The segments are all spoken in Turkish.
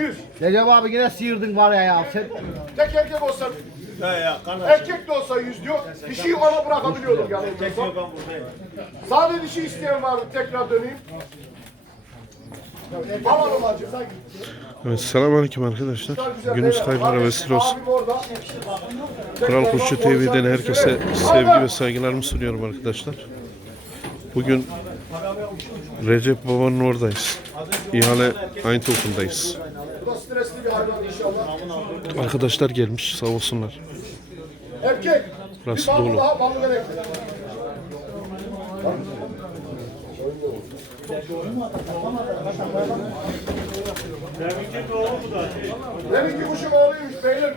yüz. Recep abi yine sıyırdın var ya ya. Sen Tek erkek olsa erkek de olsa yüz diyor. Dişiyi ona bırakabiliyorduk yani. Sadece dişi isteyen vardı. Tekrar döneyim. Alalım hacı. Evet, selamünaleyküm arkadaşlar. Gününüz hayırlara vesile olsun. Kral Kuşçu TV'den herkese sevgi ve saygılarımı sunuyorum arkadaşlar. Bugün Recep Baba'nın oradayız. İhale Eindhoven'dayız. Bu da stresli bir hayvan inşallah. Arkadaşlar gelmiş sağ olsunlar. Erkek. Burası dolu. daha.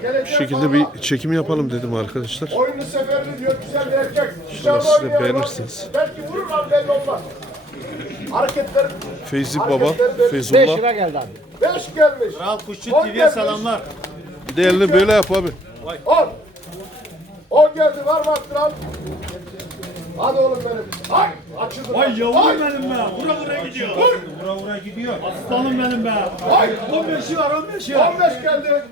Gelecek Bu şekilde bir çekim yapalım dedim arkadaşlar. Oyunu seferli diyor güzel bir erkek. İnşallah siz de beğenirsiniz. Belki vururlar belli olmaz. Hareketler Feyzi Baba, 5 Feyzullah. lira geldi abi. 5 gelmiş. Kral Kuşçu TV'ye selamlar. Bir de elini böyle yap abi. 10. 10 geldi var mı Aktıran? Hadi oğlum benim. Ay açıldı. Vay Ay. yavrum benim be. Vura vura gidiyor. Vura vura gidiyor. Aslanım benim be. Ay. 15'i var 15'i var. 15 geldi.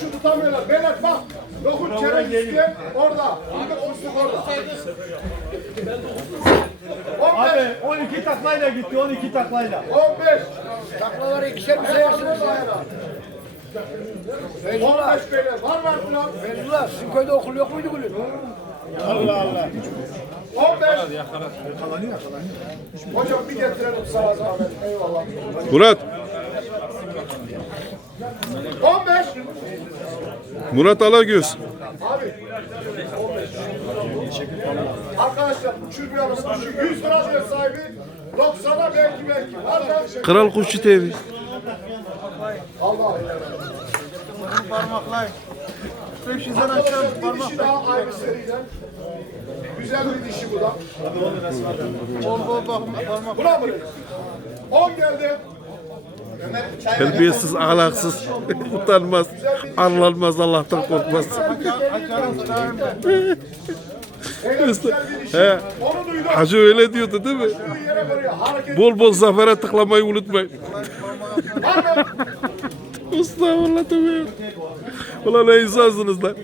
Şu tutamıyorlar. Beyler bak. Dokun çerez isteyen orada. Fındık fıstık orada. 15. Abi 12 taklayla gitti 12 taklayla. 15. Taklaları ikişer bir şey ayağına. 15 beyler. Var mı Aktıran? Feyzullah sizin köyde okul yok muydu gülüm? 15. Hocam bir getirelim sana zahmet. Eyvallah. Murat, 15. Murat Alagöz. Abi. Arkadaşlar uçurmayalım. Şu 100 lira sahibi. 90'a belki belki. Kral Kuşçu TV. Allah Allah. Parmaklar. 500'den Arkadaşlar bir dişi daha aynı seriden. Güzel bir dişi bu da. Buna mı? 10 geldi. Terbiyesiz, ahlaksız, utanmaz, arlanmaz, Allah'tan korkmaz. Bir dişi. He. Onu duydum. Hacı öyle diyordu değil mi? Şu yere vuruyor. Hareket. Bol bol zafere tıklamayı unutmayın. Mı? Estağfurullah tabii. Ulan ne insansınız lan.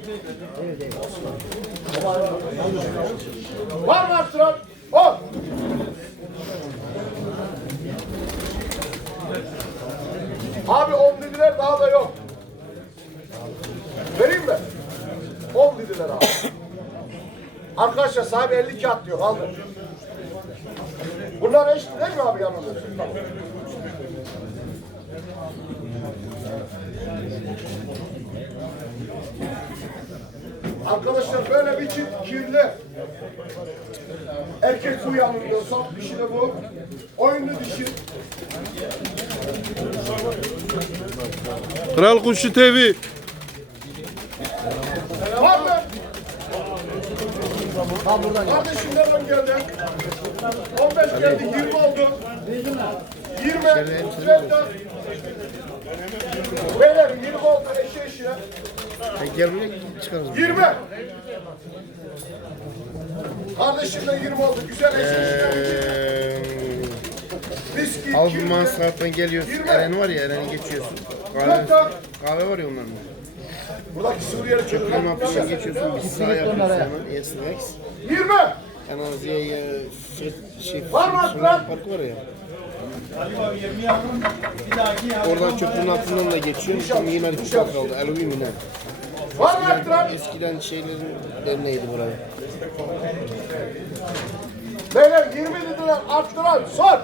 Var mı arttıran? 10. Abi 10 dediler daha da yok. Vereyim mi? 10 dediler abi. Arkadaşlar sahibi 50 kağıt diyor aldı. Bunlar eşit değil mi abi yanında? Arkadaşlar böyle bir çift kirli. Erkek bu yanılıyorsam dişi de bu. Oyunlu dişi. Kral Kuşçu TV. Var mı? Kardeşimden 10 geldi. 15 geldi. 20 oldu. 20. Güzel de. Beyler 20 oldu eşi eşine. Gel buraya çıkarız. 20. Kardeşimden 20 oldu. Güzel eşi. Viski, Alman saatten geliyorsun. Eren var ya Eren'e geçiyorsun. Kahve, kahve var ya onların. Buradaki Suriyeli çocuklar. Bunun hapisten geçiyorsun. Bir sağ yapıyorsun hemen. Esnex. 20. En az ya ya şey, şey, Var mı şey, lan? park var ya. Oradan köprünün altından da geçiyorsun. Şimdi yine bir şey kaldı. Alüminyum yine. Var mı arttıran? Eskiden şeylerin derneğiydi burayı. Beyler 20 dediler arttıran sor.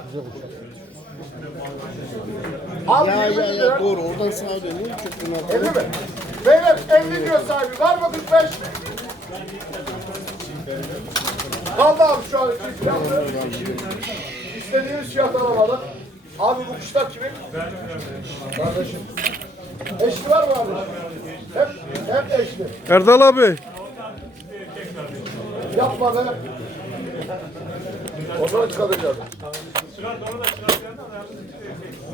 Abi Ya 20 ya ya doğru oradan sağa dönüyor köprünün altından. 50 mi? Beyler 50 diyor sahibi. Var mı 45? Kaldı abi şu an iki fiyatı. İstediğimiz fiyat alamadık. Abi bu kuşlar kimin? Kardeşim. Eşli var mı abi? Hep, hep eşli. Erdal abi. Yapma be. Onları çıkartacağız.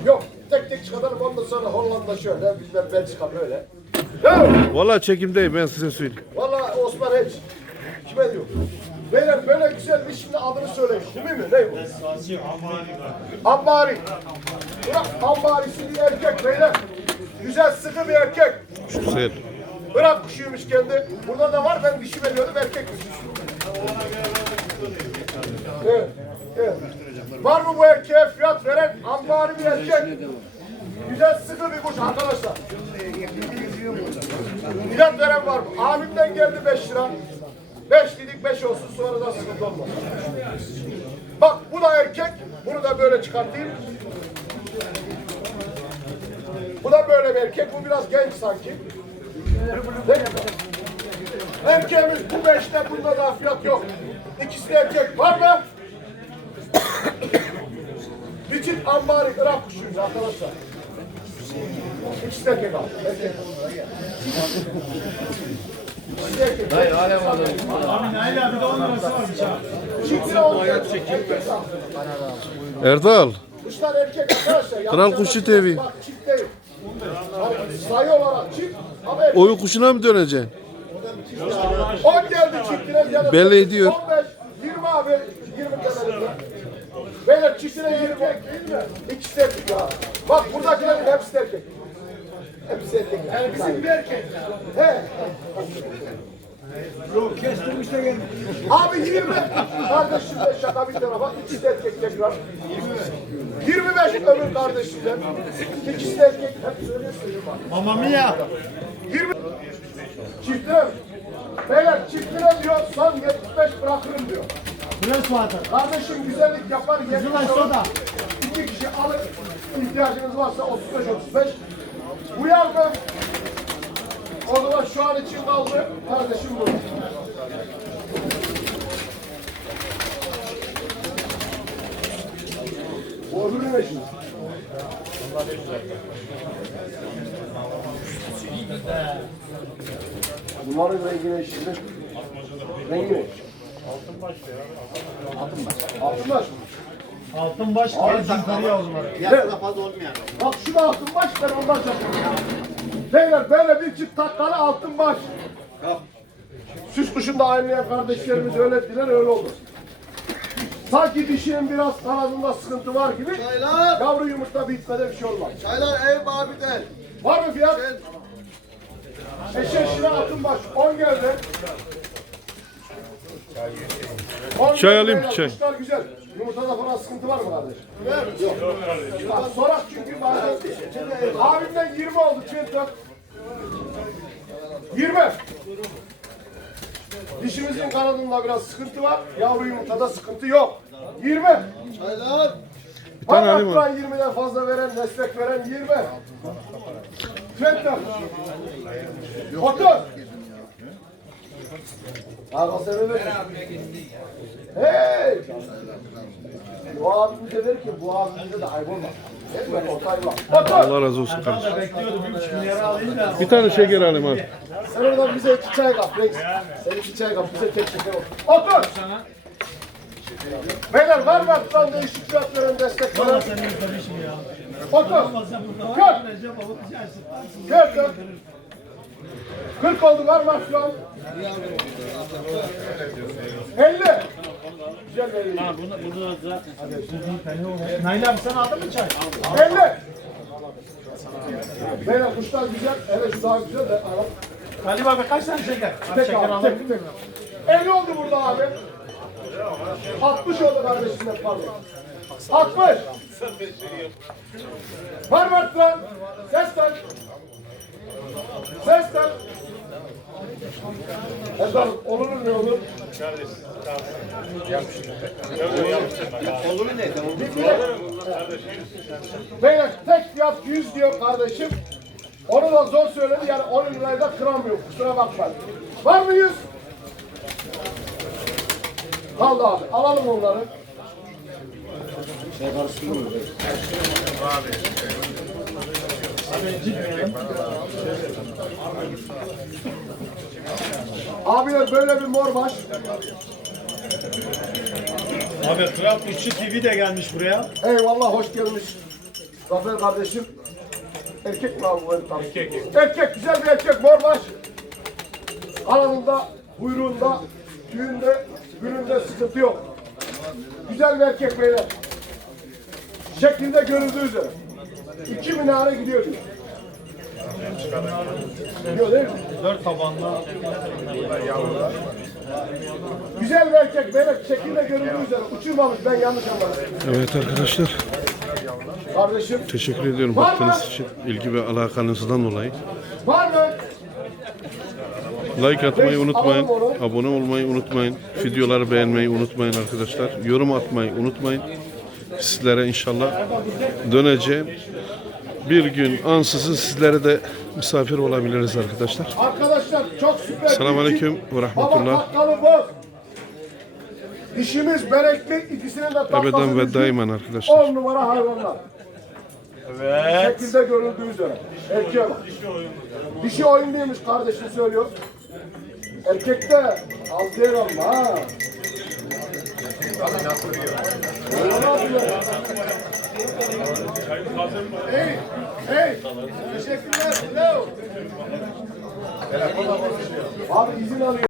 Yok, tek tek çıkartalım ondan sonra Hollanda şöyle, bilmem Belçika böyle. Valla çekimdeyim ben size söyleyeyim. Valla Osman hiç. Kime diyor? Beyler böyle güzel bir şimdi adını söyleyin. Kumi mi? Ne bu? Ammari. Irak ambarisi bir erkek beyler. Güzel sıkı bir erkek. Güzel. Irak kuşuymuş kendi. Burada da var ben dişi veriyordum erkek kuş. Evet. evet. Var mı bu erkeğe fiyat veren ambari bir erkek? Güzel sıkı bir kuş arkadaşlar. Fiyat veren var mı? Abimden geldi 5 lira. 5 dedik 5 olsun sonra da sıkıntı olmaz. Bak bu da erkek. Bunu da böyle çıkartayım. Bu da böyle bir erkek. Bu biraz genç sanki. Erkeğimiz bu beşte bunda da fiyat yok. İkisi de erkek. Var mı? Çift ambari Irak kuşuyuz arkadaşlar. İkisi de erkek abi. Erkek. İkisi de erkek. Abi Nail abi de 10 lirası varmış ha. Çift lira olacak. Erkek abi. Erdal. Kuşlar erkek arkadaşlar. Kral Kuşçu TV. Bak çift değil. Sayı olarak çift. Oyun kuşuna mı döneceksin? 10 geldi da Belli ediyor. 15, 20 abi. 20 kadarıyla. Beyler çiftine 20 değil mi? İkisi erkek abi. Bak buradakilerin hepsi erkek. Hepsi erkek. Yani bizim bir erkek. He. Yok kestirmiş de gelmiş. Abi 20. Kardeşim de şaka bir tarafa. İkisi de erkek tekrar. 25 öbür kardeşimden. İkisi de erkek. Hep söylüyorsun. Mamma mia. 20 çiftler. Beyler çiftler diyor son 75 bırakırım diyor. Biraz Fuat'a. Kardeşim güzellik yapar yetmiş soda. İki kişi alır. ihtiyacınız varsa 35-35. Bu yardım o zaman şu an için kaldı. Kardeşim bu. Olur mu şimdi? Bunların rengi ne şimdi? Rengi ne? Altın baş mı? Altın baş biraz yukarıya o zaman. Yarıda fazla olmayan. Bak şu da altın baş ben ondan çakıyorum. Beyler böyle bir çift takkalı altın baş. Süs kuşunda aynı kardeşlerimiz öyle ettiler öyle oldu. Sanki dişinin biraz kanadında sıkıntı var gibi. Çaylar. Yavru yumurta bitmede bir şey olmaz. Çaylar ev abiden. Var mı fiyat? Eşeğin şine altın baş. 10 geldi. 10 Çay alayım, çay. Kuşlar güzel. Yumurtada falan sıkıntı var mı kardeş? Yok. Bak sorak çünkü bazen. Abimden 20 oldu çünkü. 20. Dişimizin kanadında biraz sıkıntı var. Yavru yumurtada sıkıntı yok. 20. Çaylar. Bir tane alayım mı? akran 20'den fazla veren, destek veren 20. Twitter. 30. Abi sen öyle Hey! Bu abimize der ki bu abimize de ayıp olmaz. Değil mi? Ortay var. 30. Allah razı olsun kardeşim. Bekliyordum 3 milyara alayım da. Bir tane şeker alayım abi. Sen oradan bize iki çay kap Rex. Sen iki çay kap bize tek şeker ol. Otur. Beyler var mı akran değişik fiyat veren destek Valla veren? sen ne kardeşim ya. Otur. Olmasa burada var. Recep alıp içersin. Gel gel. 40 oldu var mı şu an? 50. Güzel 50. Ha bunu, bunu zaten. Nail abi sen aldın mı çay? 50. Beyler kuşlar güzel. Evet şu daha güzel de. Arap. Ali abi kaç tane şeker? Tek şeker abi, alabilir tek, miyim? tek. 50 oldu burada abi. 60 oldu kardeşim de pardon. 60. Var mı arttıran? Ses ver. Ses ver. Ezan olur mu ne olur? Olur ne? Beyler tek fiyat 100 diyor kardeşim. Onu da zor söyledi yani 10 lirayı da kıramıyor kusura bakma. Var mı 100? Kaldı abi alalım onları. Abiler böyle bir mor baş. Abi Kuşçu TV de gelmiş buraya. Eyvallah hoş gelmiş. Zafer kardeşim. Erkek mi abi bu Erkek. Erkek güzel bir erkek mor baş. Kanadında, kuyruğunda, tüyünde, gülünde sıkıntı yok. Güzel bir erkek beyler. Şeklinde görüldüğü üzere. İki minare gidiyor Gidiyor değil mi? Dört tabanlı. Güzel bir erkek böyle şekilde göründüğü üzere uçurmamış ben yanlış anladım. Evet arkadaşlar Kardeşim teşekkür ediyorum baktığınız için ilgi ve alakanızdan dolayı. var mı? Like atmayı unutmayın. Abone olmayı unutmayın. Videoları beğenmeyi unutmayın arkadaşlar. Yorum atmayı unutmayın. Sizlere inşallah döneceğim. Bir gün ansızın sizlere de misafir olabiliriz arkadaşlar. Arkadaşlar çok süper. Selamünaleyküm ve rahmetullah. Dişimiz berekli ikisinin de Ebeden ve daimen arkadaşlar. On numara hayvanlar. Evet. Şekilde görüldüğü üzere. Erkeğe bak. Dişi oyun değilmiş kardeşim söylüyor. Erkek de az değil ama ha. Hey, hey. Teşekkürler. Hello. Abi izin alıyor.